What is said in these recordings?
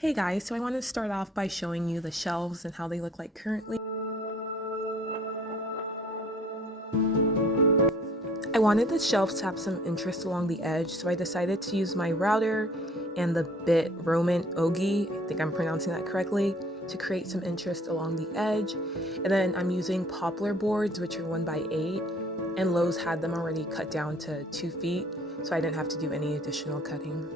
Hey guys, so I want to start off by showing you the shelves and how they look like currently. I wanted the shelves to have some interest along the edge, so I decided to use my router and the bit Roman Ogi, I think I'm pronouncing that correctly, to create some interest along the edge. And then I'm using poplar boards, which are 1x8, and Lowe's had them already cut down to 2 feet, so I didn't have to do any additional cutting.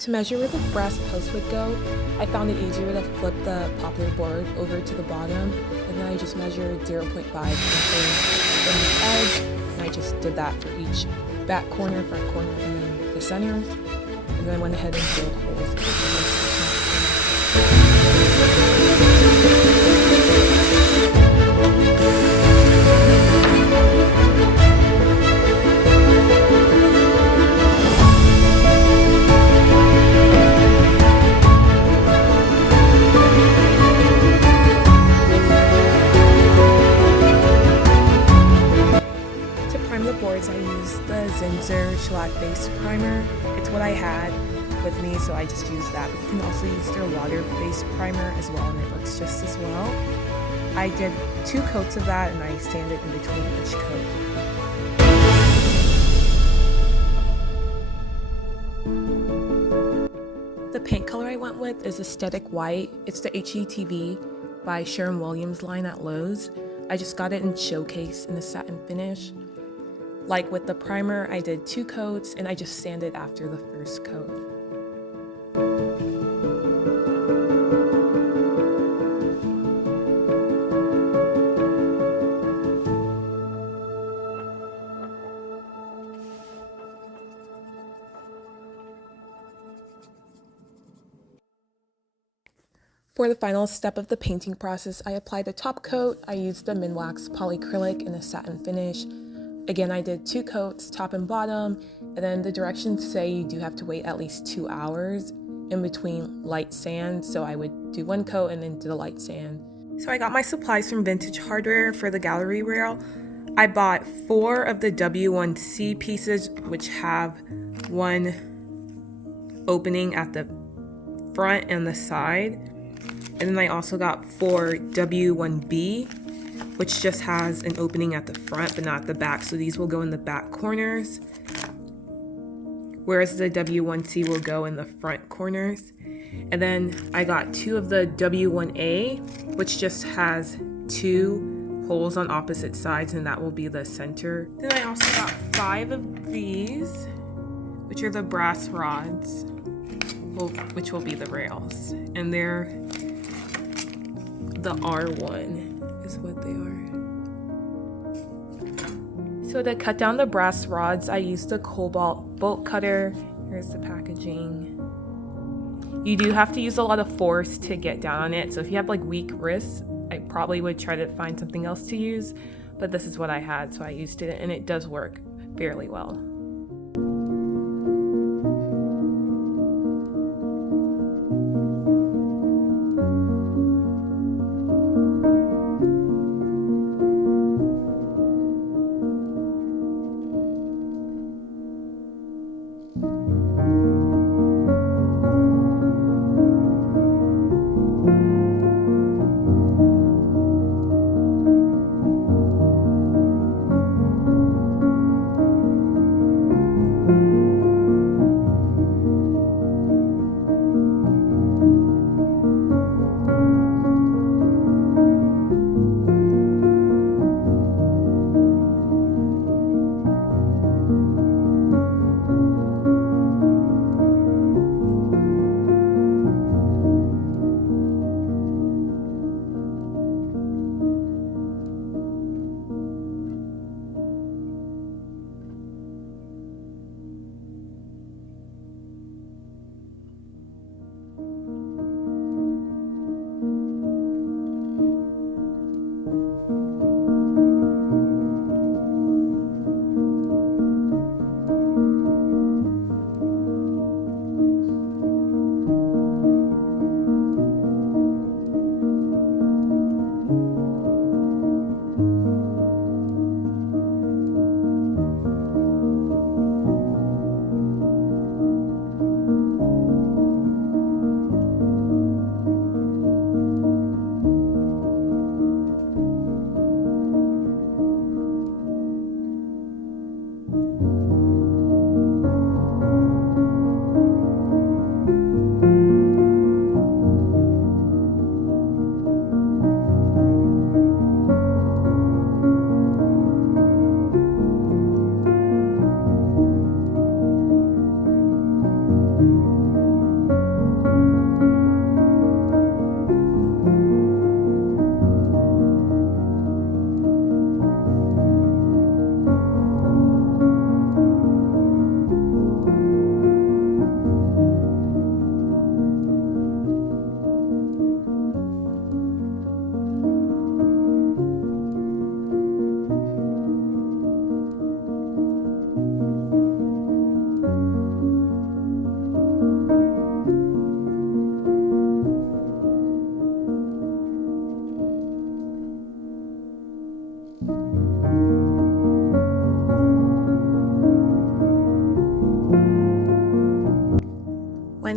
To measure where the brass post would go, I found it easier to flip the poplar board over to the bottom, and then I just measured 0.5 inches from the edge, and I just did that for each back corner, front corner, and then the centers, and then I went ahead and drilled holes. I used the Zinsser shellac base primer. It's what I had with me, so I just used that. But you can also use their water-based primer as well, and it works just as well. I did 2 coats of that, and I sanded in between each coat. The paint color I went with is Aesthetic White. It's the HETV by Sherwin-Williams line at Lowe's. I just got it in Showcase in a satin finish. Like with the primer, I did 2 coats and I just sanded after the first coat. For the final step of the painting process, I applied the top coat. I used the Minwax polyacrylic in a satin finish. Again, I did 2 coats, top and bottom, and then the directions say you do have to wait at least 2 hours in between light sand, so I would do 1 coat and then do the light sand. So I got my supplies from Vintage Hardware for the gallery rail. I bought 4 of the W1C pieces, which have 1 opening at the front and the side. And then I also got 4 W1B, which just has an opening at the front but not the back, so these will go in the back corners, whereas the W1C will go in the front corners. And then I got 2 of the W1A, which just has 2 holes on opposite sides, and that will be the center. Then I also got 5 of these, which are the brass rods, which will be the rails, and they're the R1 is what they are. So to cut down the brass rods, I used a cobalt bolt cutter. Here's the packaging. You do have to use a lot of force to get down on it, so if you have like weak wrists, I probably would try to find something else to use, but this is what I had, so I used it, and it does work fairly well.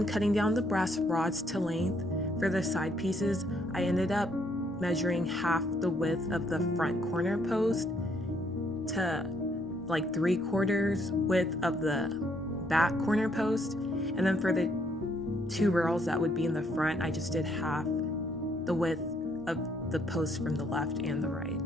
then cutting down the brass rods to length. For the side pieces, I ended up measuring half the width of the front corner post to like 3/4 width of the back corner post. And then for the 2 rails that would be in the front, I just did half the width of the post from the left and the right.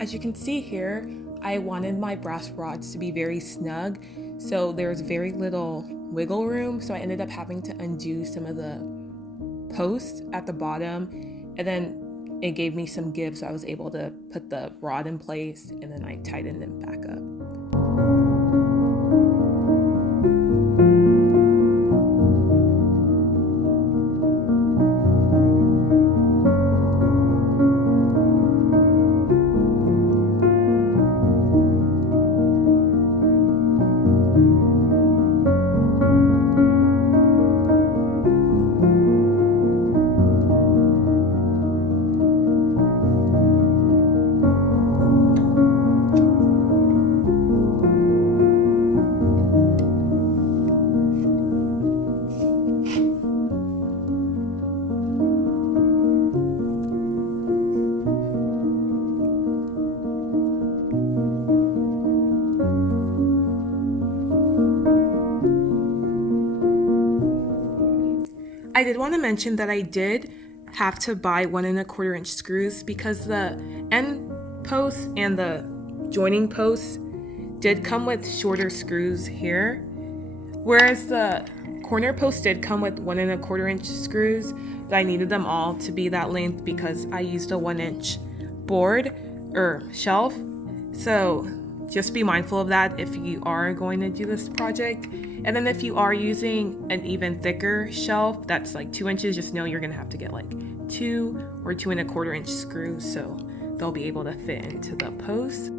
As you can see here, I wanted my brass rods to be very snug, so there's very little wiggle room, so I ended up having to undo some of the posts at the bottom, and then it gave me some give, so I was able to put the rod in place, and then I tightened them back up. I did want to mention that I did have to buy 1 1/4 inch screws because the end posts and the joining posts did come with shorter screws here, whereas the corner posts did come with 1 1/4 inch screws, but I needed them all to be that length because I used a 1-inch board or shelf. So just be mindful of that if you are going to do this project. And then if you are using an even thicker shelf that's like 2 inches, just know you're gonna have to get like 2 or 2 1/4 inch screws so they'll be able to fit into the post.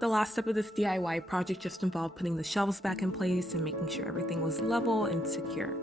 The last step of this DIY project just involved putting the shelves back in place and making sure everything was level and secure.